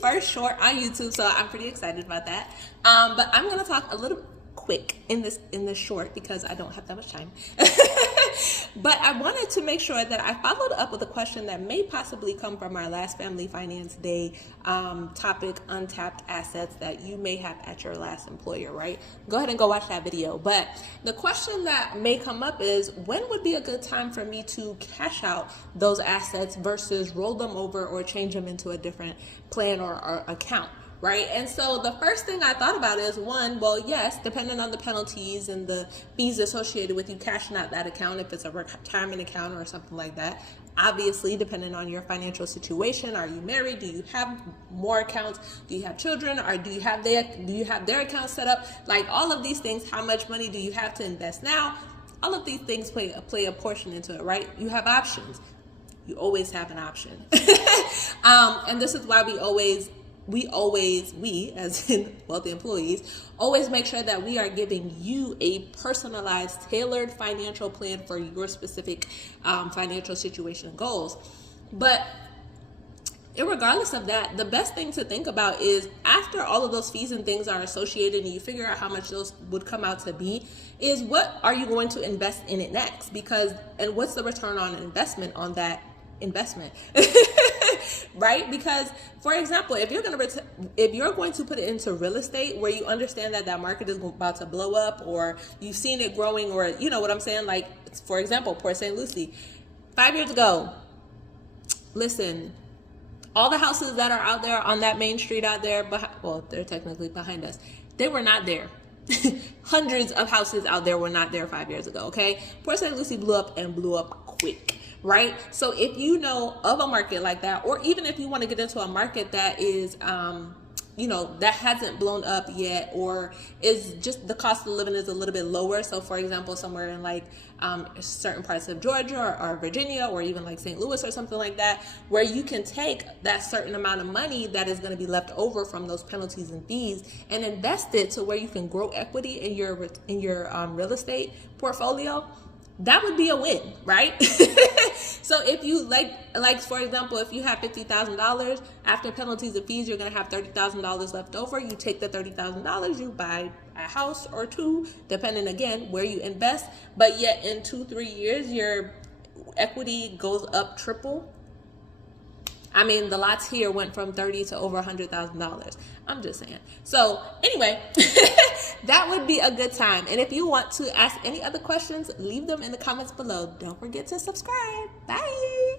first short on YouTube, so I'm pretty excited about that. But I'm gonna talk a little quick in this short because I don't have that much time. But I wanted to make sure that I followed up with a question that may possibly come from our last Family Finance Day topic, Untapped Assets, that you may have at your last employer, right? Go ahead and go watch that video. But the question that may come up is, when would be a good time for me to cash out those assets versus roll them over or change them into a different plan or account? Right? And so the first thing I thought about is, one, well, yes, depending on the penalties and the fees associated with you cashing out that account, if it's a retirement account or something like that. Obviously, depending on your financial situation, are you married? Do you have more accounts? Do you have children? Or do you have their account set up? Like, all of these things, how much money do you have to invest now? All of these things play a portion into it, right? You have options. You always have an option. And this is why we as in wealthy employees, always make sure that we are giving you a personalized, tailored financial plan for your specific financial situation and goals. But irregardless of that, the best thing to think about is, after all of those fees and things are associated and you figure out how much those would come out to be, is what are you going to invest in it next? And what's the return on investment on that investment? Right? Because, for example, if you're going to put it into real estate, where you understand that market is about to blow up, or you've seen it growing, or you know what I'm saying, like, for example, Port St. Lucie, 5 years ago, listen, all the houses that are out there on that main street out there, well, they're technically behind us, they were not there. Hundreds of houses out there were not there 5 years ago, okay? Port St. Lucie blew up quick. Right? So if you know of a market like that, or even if you want to get into a market that is, that hasn't blown up yet, or is just the cost of living is a little bit lower. So for example, somewhere in like certain parts of Georgia or Virginia, or even like St. Louis or something like that, where you can take that certain amount of money that is going to be left over from those penalties and fees and invest it to where you can grow equity in your real estate portfolio. That would be a win, right? So if you like for example, if you have $50,000 after penalties and fees, you're gonna have $30,000 left over. You take the $30,000, you buy a house or two, depending again where you invest. But yet in 2-3 years, your equity goes up triple. I mean, the lots here went from $30,000 to over $100,000. I'm just saying. So anyway, that would be a good time. And if you want to ask any other questions, leave them in the comments below. Don't forget to subscribe. Bye.